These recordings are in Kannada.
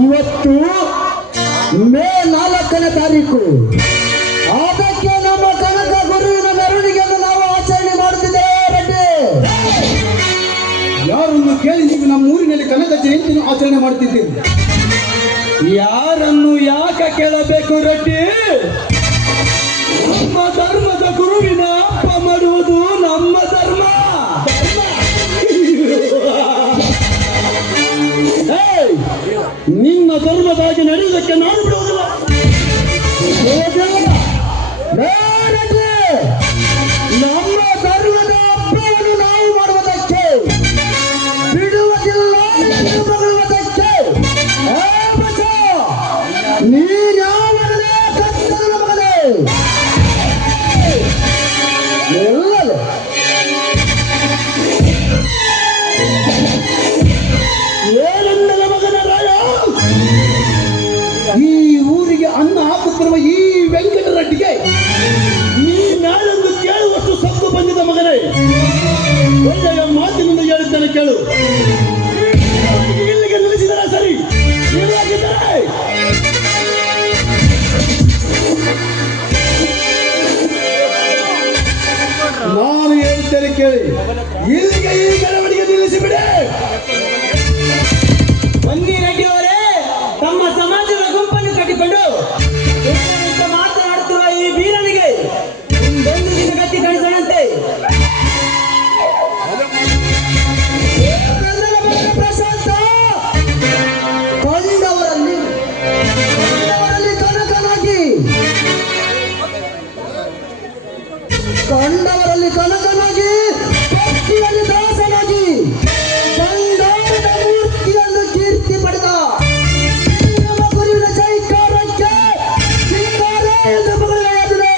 ಇವತ್ತು ಮೇ 4ನೇ ತಾರೀಕು. ಅದಕ್ಕೆ ನಮ್ಮ ಕನಕ ಗುರುವಿನ ಮೆರವಣಿಗೆಯನ್ನು ನಾವು ಆಚರಣೆ ಮಾಡುತ್ತಿದ್ದೇವೆ. ರೆಡ್ಡಿ, ಯಾರನ್ನು ಕೇಳಿ ನೀವು ನಮ್ಮ ಊರಿನಲ್ಲಿ ಕನಕ ಜಯಂತಿಯನ್ನು ಆಚರಣೆ ಮಾಡುತ್ತಿದ್ದೀರಿ? ಯಾರನ್ನು ಯಾಕೆ ಕೇಳಬೇಕು ರೆಡ್ಡಿ? ನಮ್ಮ ಧರ್ಮದ ಗುರುವಿನ ಹಬ್ಬ ಮಾಡುವುದು ನಮ್ಮ ಧರ್ಮ. ನಿನ್ನ ಧರ್ಮದಾಗಿ ನಡೆಯುವುದಕ್ಕೆ ನಾನು ಬಿಡುವುದಿಲ್ಲ. ನಮ್ಮ ಧರ್ಮದ ಹಬ್ಬವನ್ನು ನಾವು ಮಾಡುವುದಕ್ಕೆ ಬಿಡುವುದಿಲ್ಲ ಎಂದು ಬರುವುದಕ್ಕೆ ನೀನ್ಯಾವನೇ ಕತ್ತಲ ಮಗನೇ ಎಲ್ಲವೇ ಏನನ್ನದ ಮಗನ ರಾಯ, ಈ ಊರಿಗೆ ಅನ್ನ ಹಾಕುತ್ತಿರುವ ಈ ವೆಂಕಟರೆಡ್ಡಿಗೆ ನೀ ನಾಳೆಂದು ಕೇಳುವಷ್ಟು ಸತ್ತು ಬಂದಿದ್ದ ಮಗನೇ. ಒಳ್ಳೆಯ ಮಾತಿನಿಂದ ಹೇಳುತ್ತೇನೆ ಕೇಳು. ಇಲ್ಲಿಗೆ ನಿಲ್ಲಿಸಿದರೆ ಸರಿ, ಇಲ್ಲಾಗಿದ್ದರೆ ನಾನು ಹೇಳುತ್ತೇನೆ ಕೇಳಿ. ಇಲ್ಲಿಗೆ ಈ ಮೆರವಣಿಗೆ ನಿಲ್ಲಿಸಿಬಿಡಿ. ಬನ್ನಿ ರೆಡ್ಡಿ ಅವರೇ, ತಮ್ಮ ಸಮಾಜದ ಗುಂಪನ್ನು ಕಟ್ಟಿಕೊಂಡು ಮಾತನಾಡುತ್ತಿರುವ ಈ ಬೀರನಿಗೆ ಒಂದೊಂದು ದಿನ ಗತಿ ಕಾಣಿಸೋಣಂತೆ. ಪ್ರಶಾಂತ, ಕಂಡವರಲ್ಲಿ ಕನಕನಾಗಿ ಭಕ್ತಿಯಲ್ಲಿ ದಾಸನಾಗಿ ಬಂಗಾರದ ಮೂರ್ತಿಯನ್ನು ಕೀರ್ತಿ ಪಡೆದ ನಮ್ಮ ಗುರುವಿನ ಜೈಕಾರಕ್ಕೆ ಸಿಂಗಾರ ಎಂದು ಮಗಳಾದರೆ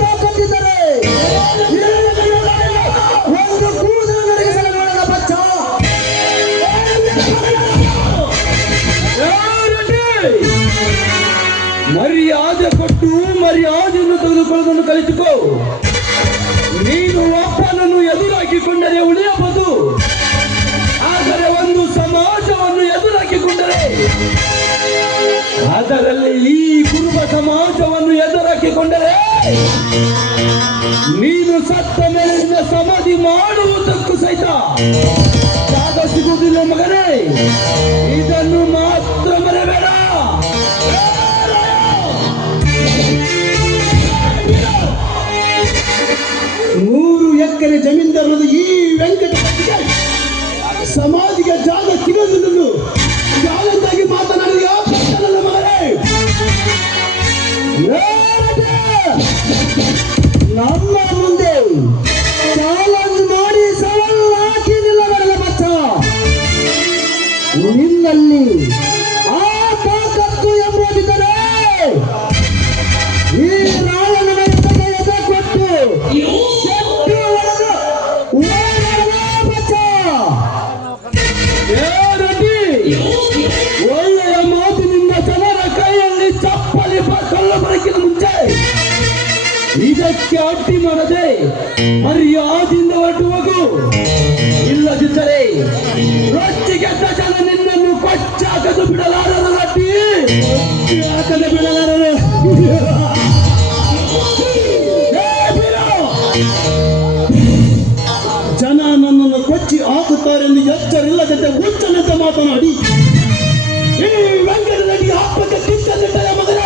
ತಾಕತ್ತಿದ್ದರೆ ಒಂದು ಕೂದಲು ನಡೆಸಲು ನೋಡದ ಬಚ್ಚ. ಮರ್ಯಾದೆ ಕೊಟ್ಟು ಮರ್ಯಾದೆಯನ್ನು ತೆಗೆದುಕೊಳ್ಳುವುದನ್ನು ಕಲಿತುಕೋ. ನೀನು ಒಬ್ಬನನ್ನು ಎದುರಾಕಿಕೊಂಡರೆ ಉಳಿಯಬಹುದು, ಆದರೆ ಒಂದು ಸಮಾಜವನ್ನು ಎದುರಾಕಿಕೊಂಡರೆ, ಅದರಲ್ಲಿ ಈ ಕುರುಬ ಸಮಾಜವನ್ನು ಎದುರಾಕಿಕೊಂಡರೆ ನೀನು ಸತ್ತ ಮೇಲೆ ನಿನ್ನ ಸಮಾಧಿ ಮಾಡುವುದಕ್ಕೂ ಸಹಿತ ಜಾಗ ಸಿಗುವುದಿಲ್ಲ ಮಗನೇ. ಇದನ್ನು ಮಾತ್ರ ಮರೆಬೇಡ. 100 ಎಕರೆ ಜಮೀನ್ದಾರರಾದ ಈ ವೆಂಕಟರೆಡ್ಡಿಗೆ ಸಮಾಧಿಗೆ ಜಾಗ ಸಿಗೋದನ್ನು ಜಾಗದಾಗಿ ಮಾತನಾಡಿದ ಮಗನೇ. ನಮ್ಮ ಮುಂದೆ ಚಾಲೆಂಜ್ ಮಾಡಿ ಸವಾಲು ಹಾಕಿ ನಿಲ್ಲಬರಲ್ಲ ಬಚ್ಚ. ನಿನ್ನಲ್ಲಿ ಆ ತಾಕತ್ತು ಎಂಬುದಿದ್ದರೆ ಈ ರಾಯನ ಎದೆ ಕೊಟ್ಟು ಶಕ್ತಿ ಒಡೆದು ಓಡಾಡುವ ಬಚ್ಚ. ಒಳ್ಳೆಯ ಮಾತಿನಿಂದ ಜನರ ಕೈಯಲ್ಲಿ ಚಪ್ಪಲಿ ಕಲ್ಲು ಬರಕಿನ ಮುಂಚೆ ಇದಕ್ಕೆ ಅಡ್ಡಿ ಮಾಡದೆ ಮರ್ಯಾದೆಯಿಂದ ಹೊರಟು ಹೋಗು. ಇಲ್ಲದಿದ್ದರೆ ರೊಚ್ಚಿಗೆದ್ದ ಜನ ನಿನ್ನನ್ನು ಕೊಚ್ಚಾಕದು ಬಿಡಲಾರರು. ಅಡ್ಡಿ ಹಾಕದೆ ಬಿಡಲಾರರು. ಜನ ನನ್ನನ್ನು ಕೊಚ್ಚಿ ಹಾಕುತ್ತಾರೆಂದು ಎಚ್ಚರಿಲ್ಲದಂತೆ ಹುಚ್ಚನಂತೆ ಮಾತನಾಡಿ